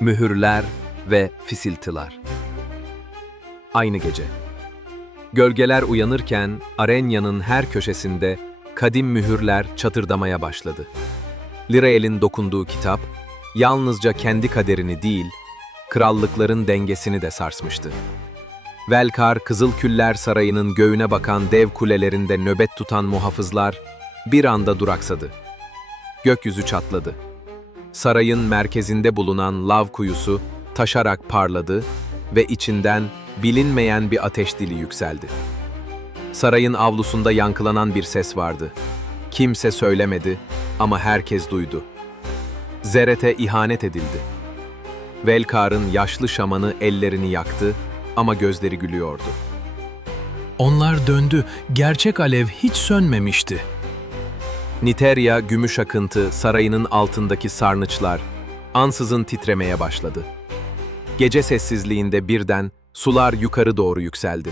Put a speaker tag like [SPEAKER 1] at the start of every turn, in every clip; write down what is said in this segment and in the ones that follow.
[SPEAKER 1] Mühürler ve Fisiltiler Aynı gece. Gölgeler uyanırken Arenya'nın her köşesinde kadim mühürler çatırdamaya başladı. Lirael'in dokunduğu kitap, yalnızca kendi kaderini değil, krallıkların dengesini de sarsmıştı. Velkar, Kızılküller Sarayı'nın göğüne bakan dev kulelerinde nöbet tutan muhafızlar bir anda duraksadı. Gökyüzü çatladı. Sarayın merkezinde bulunan lav kuyusu taşarak parladı ve içinden bilinmeyen bir ateş dili yükseldi. Sarayın avlusunda yankılanan bir ses vardı. Kimse söylemedi ama herkes duydu. Zeret'e ihanet edildi. Velkar'ın yaşlı şamanı ellerini yaktı ama gözleri gülüyordu.
[SPEAKER 2] Onlar döndü. Gerçek alev hiç sönmemişti.
[SPEAKER 1] Niterya gümüş akıntı sarayının altındaki sarnıçlar ansızın titremeye başladı. Gece sessizliğinde birden sular yukarı doğru yükseldi.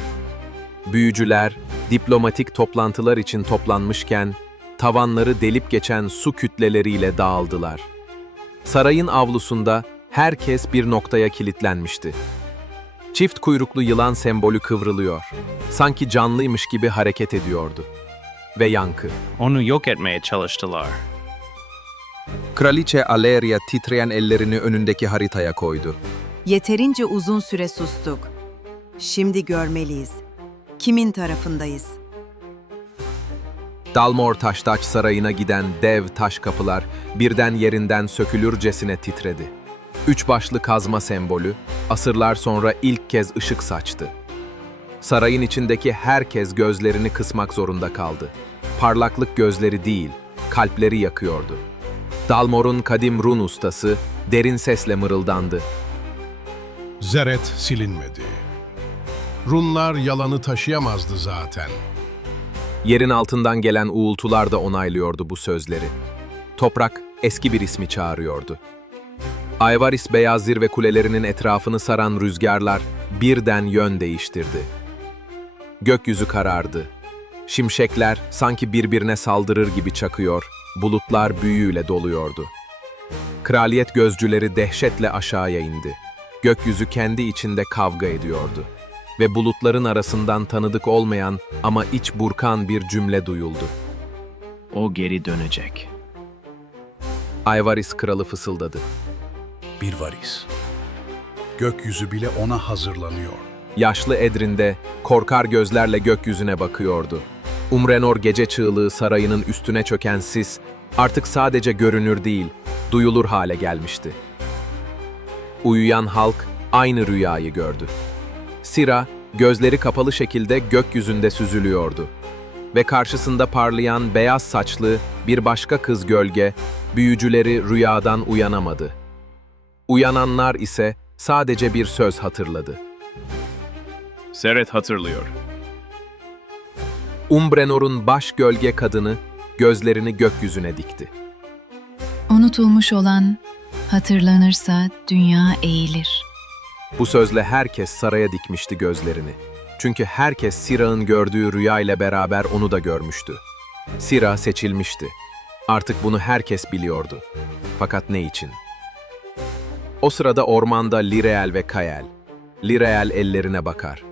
[SPEAKER 1] Büyücüler diplomatik toplantılar için toplanmışken tavanları delip geçen su kütleleriyle dağıldılar. Sarayın avlusunda herkes bir noktaya kilitlenmişti. Çift kuyruklu yılan sembolü kıvrılıyor. Sanki canlıymış gibi hareket ediyordu. Ve yankı.
[SPEAKER 3] Onu yok etmeye çalıştılar.
[SPEAKER 1] Kraliçe Aleria titreyen ellerini önündeki haritaya koydu.
[SPEAKER 4] Yeterince uzun süre sustuk. Şimdi görmeliyiz. Kimin tarafındayız?
[SPEAKER 1] Dalmor Taştaç Sarayı'na giden dev taş kapılar birden yerinden sökülürcesine titredi. Üç başlı kazma sembolü asırlar sonra ilk kez ışık saçtı. Sarayın içindeki herkes gözlerini kısmak zorunda kaldı. Parlaklık gözleri değil, kalpleri yakıyordu. Dalmor'un kadim run ustası derin sesle mırıldandı.
[SPEAKER 5] Zeret silinmedi. Runlar yalanı taşıyamazdı zaten.
[SPEAKER 1] Yerin altından gelen uğultular da onaylıyordu bu sözleri. Toprak eski bir ismi çağırıyordu. Ayvaris beyaz zirve kulelerinin etrafını saran rüzgarlar birden yön değiştirdi. Gökyüzü karardı. Şimşekler sanki birbirine saldırır gibi çakıyor, bulutlar büyüyle doluyordu. Kraliyet gözcüleri dehşetle aşağıya indi. Gökyüzü kendi içinde kavga ediyordu ve bulutların arasından tanıdık olmayan ama iç burkan bir cümle duyuldu.
[SPEAKER 3] O geri dönecek.
[SPEAKER 1] Ayvaris kralı fısıldadı.
[SPEAKER 6] bir varis. Gökyüzü bile ona hazırlanıyor.
[SPEAKER 1] Yaşlı Edrin'de korkar gözlerle gökyüzüne bakıyordu. Umrenor gece çığlığı sarayının üstüne çöken sis artık sadece görünür değil, duyulur hale gelmişti. Uyuyan halk aynı rüyayı gördü. Sira gözleri kapalı şekilde gökyüzünde süzülüyordu. Ve karşısında parlayan beyaz saçlı bir başka kız gölge büyücüleri rüyadan uyanamadı. Uyananlar ise sadece bir söz hatırladı.
[SPEAKER 3] Seret hatırlıyor.
[SPEAKER 1] Umbrenor'un baş gölge kadını gözlerini gökyüzüne dikti.
[SPEAKER 7] Unutulmuş olan hatırlanırsa dünya eğilir.
[SPEAKER 1] Bu sözle herkes saraya dikmişti gözlerini. Çünkü herkes Sira'nın gördüğü rüya ile beraber onu da görmüştü. Sira seçilmişti. Artık bunu herkes biliyordu. Fakat ne için? O sırada ormanda Lireel ve Kael. Lireel ellerine bakar.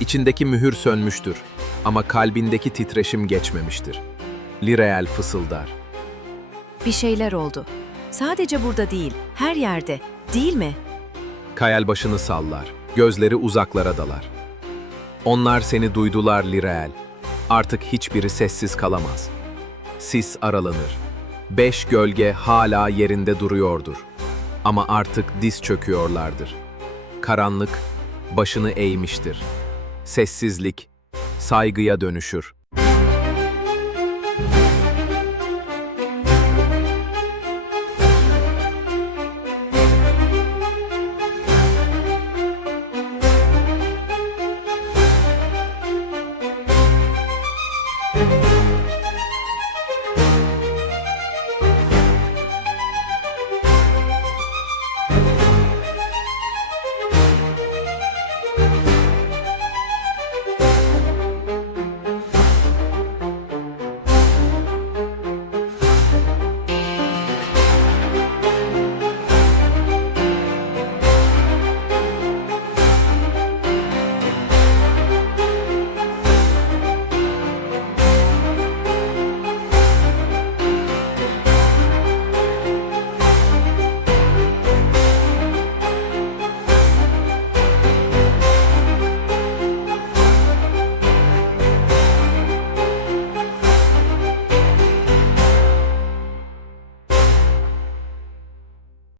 [SPEAKER 1] İçindeki mühür sönmüştür ama kalbindeki titreşim geçmemiştir. Lireel fısıldar.
[SPEAKER 8] Bir şeyler oldu. Sadece burada değil, her yerde. Değil mi?
[SPEAKER 1] Kayal başını sallar, gözleri uzaklara dalar. Onlar seni duydular Lireel. Artık hiçbiri sessiz kalamaz. Sis aralanır. Beş gölge hala yerinde duruyordur. Ama artık diz çöküyorlardır. Karanlık başını eğmiştir. Sessizlik saygıya dönüşür.